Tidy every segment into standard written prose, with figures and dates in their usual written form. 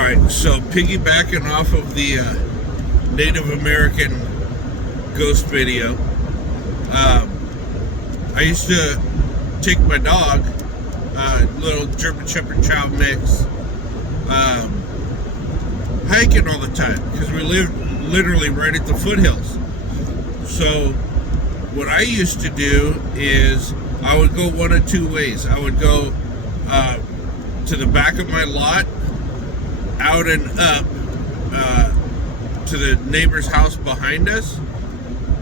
Alright, so piggybacking off of the Native American ghost video, I used to take my dog, little German Shepherd Chow mix, hiking all the time because we live literally right at the foothills. So what I used to do is I would go one of two ways. I would go to the back of my lot, out and up to the neighbor's house behind us.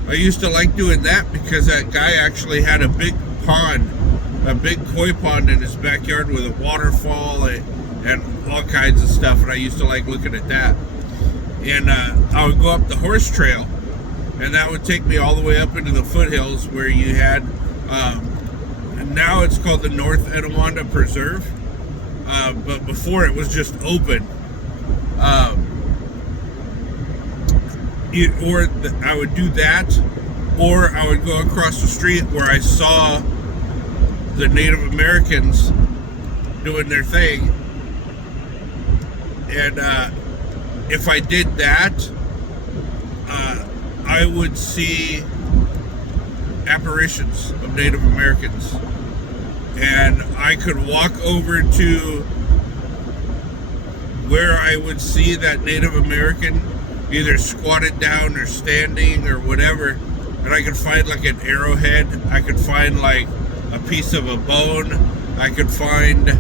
I used to like doing that because that guy actually had a big pond, a big koi pond in his backyard with a waterfall and all kinds of stuff, and I used to like looking at that. And I would go up the horse trail, and that would take me all the way up into the foothills where you had, and now it's called the North Etiwanda Preserve, but before it was just open. I would do that, or I would go across the street where I saw the Native Americans doing their thing, and if I did that, I would see apparitions of Native Americans, and I could walk over to where I would see that Native American either squatted down or standing or whatever, and I could find like an arrowhead, I could find like a piece of a bone, I could find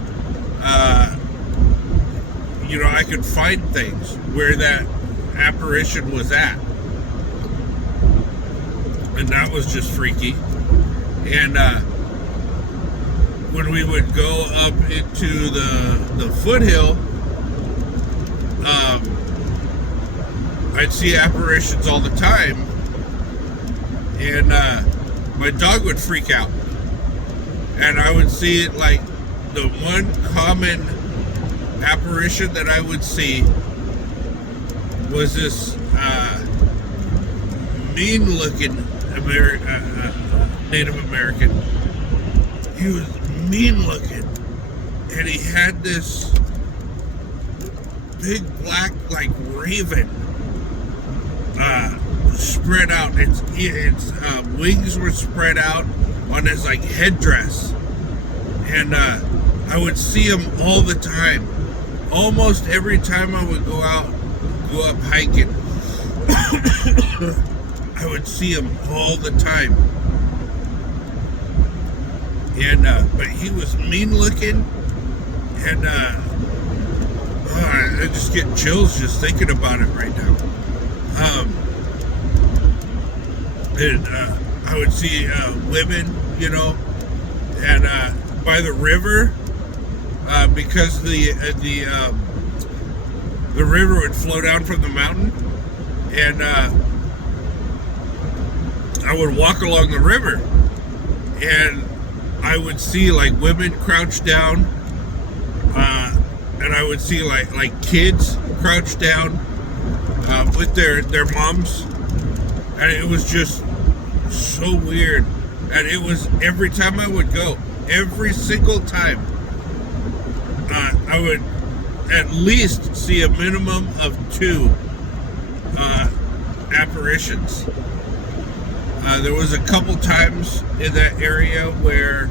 I could find things where that apparition was at, and that was just freaky. And when we would go up into the foothill, I'd see apparitions all the time, and my dog would freak out, and I would see it. Like, the one common apparition that I would see was this mean-looking Native American. He was mean-looking, and he had this big black, like, raven spread out. Its wings were spread out on his like headdress, and I would see him all the time. Almost every time I would go up hiking, I would see him all the time. And but he was mean looking, and I just get chills just thinking about it right now. And I would see women, and by the river, because the river would flow down from the mountain, and I would walk along the river, and I would see like women crouched down, and I would see like kids crouched down with their moms, and it was just so weird. And it was every time I would go, every single time, I would at least see a minimum of 2 apparitions. There was a couple times in that area where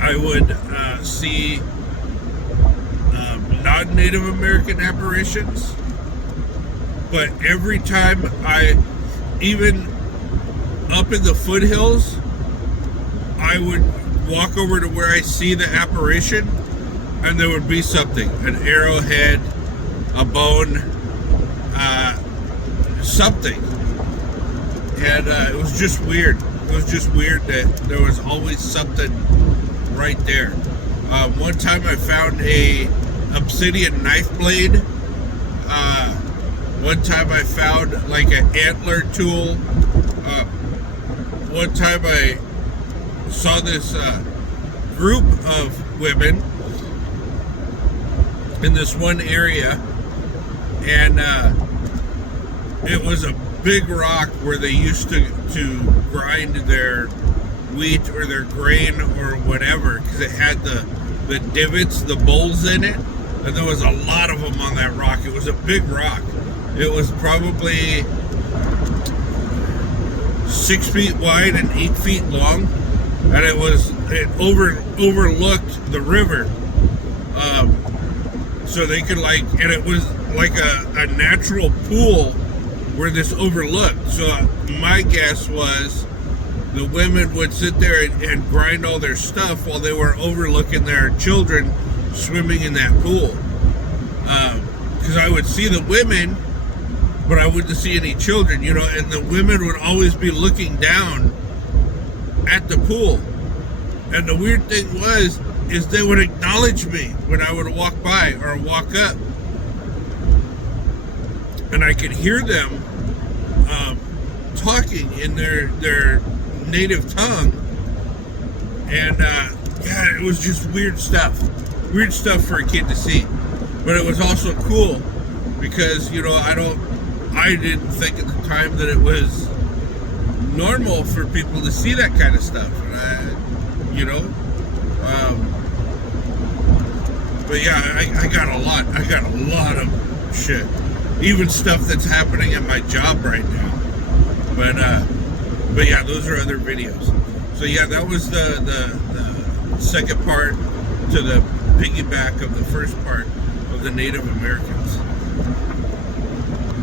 I would see non-Native American apparitions, but every time even up in the foothills, I would walk over to where I see the apparition, and there would be something, an arrowhead, a bone, something. And it was just weird. It was just weird that there was always something right there. One time I found a obsidian knife blade. One time I found like an antler tool. One time I saw this group of women in this one area, and it was a big rock where they used to grind their wheat or their grain or whatever, because it had the divots, the bowls in it, and there was a lot of them on that rock. It was a big rock. It was probably 6 feet wide and 8 feet long, and it overlooked the river. So they could and it was like a natural pool where this overlooked. So my guess was the women would sit there and grind all their stuff while they were overlooking their children swimming in that pool. Because I would see the women, but I wouldn't see any children, and the women would always be looking down at the pool. And the weird thing is they would acknowledge me when I would walk by or walk up. And I could hear them talking in their native tongue. And it was just weird stuff for a kid to see. But it was also cool because, I didn't think at the time that it was normal for people to see that kind of stuff. But yeah, I got a lot of shit. Even stuff that's happening at my job right now. But yeah, those are other videos. So yeah, that was the second part to the piggyback of the first part of the Native Americans.